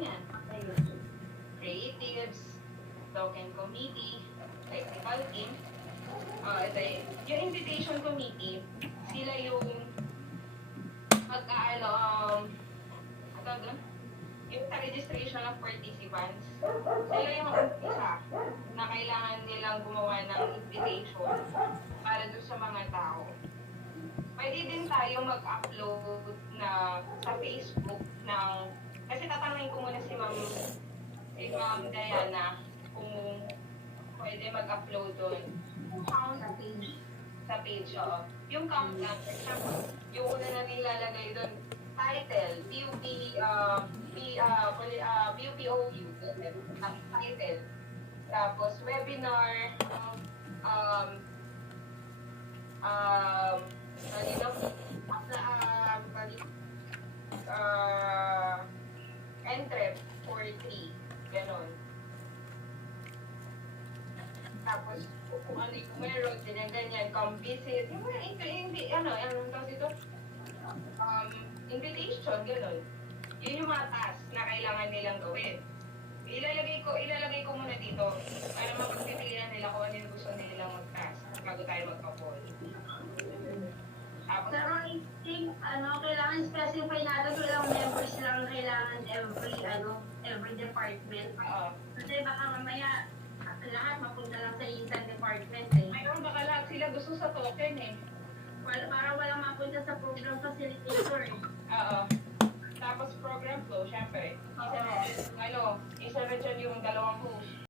ganyan. Ayun. Creatives, token committee, technical team. Yung invitation committee, sila yung mag-aano, ano doon? Yung sa registration of participants, sila yung isa na kailangan nilang gumawa ng invitation para doon sa mga tao. Pwede din tayo mag-upload na sa Facebook ng, kasi tatanungin ko muna si Ma'am Diana kung pwede mag-upload doon. Sa page, oo. Yung countdown, for example, yung una na nilalagay doon, title, BUPOU, title. Tapos, webinar, um, kanino, entrep for 3, ganon. Tapos, kung ano yung meron, ganyan, come visit, yung mga invitation, gano'n. Yun yung mga task na kailangan nilang gawin. Ilalagay ko muna dito para mapagpipilian nila kung ano yung gusto nilang mag-task bago tayo magpa-poll. Tapos, Pero I think, kailangan specify natin kung ilang members lang kailangan every department. oo. Kasi baka mamaya, lahat mapunta lang sa isang department eh. Mayroon baka lahat sila gusto sa token eh. Para walang mapunta sa program facilitator eh. Oo. Tapos program flow, syempre. Isa na dyan yung dalawang host.